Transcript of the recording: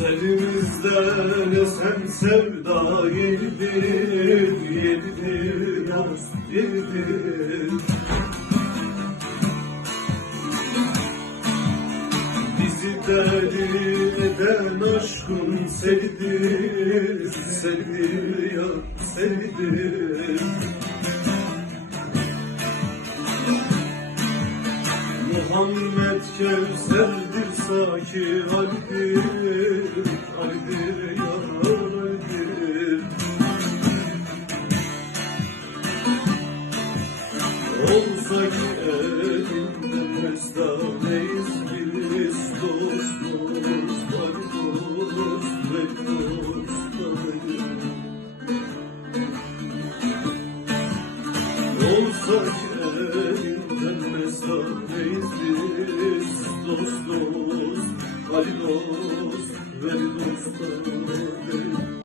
ya sen sevda yedidir, yedidir, dost yedidir. Bizi deli eden aşkın sevdir, sevdir ya sevdir. Muhammed Kevser'dir saki Ali'dir, Ali'dir ya Ali'dir. Olsa ki elinden mesdaneyiz biz dostuz, dost, ve dost, Ali. Olsa ki al-Nur ve Mustafa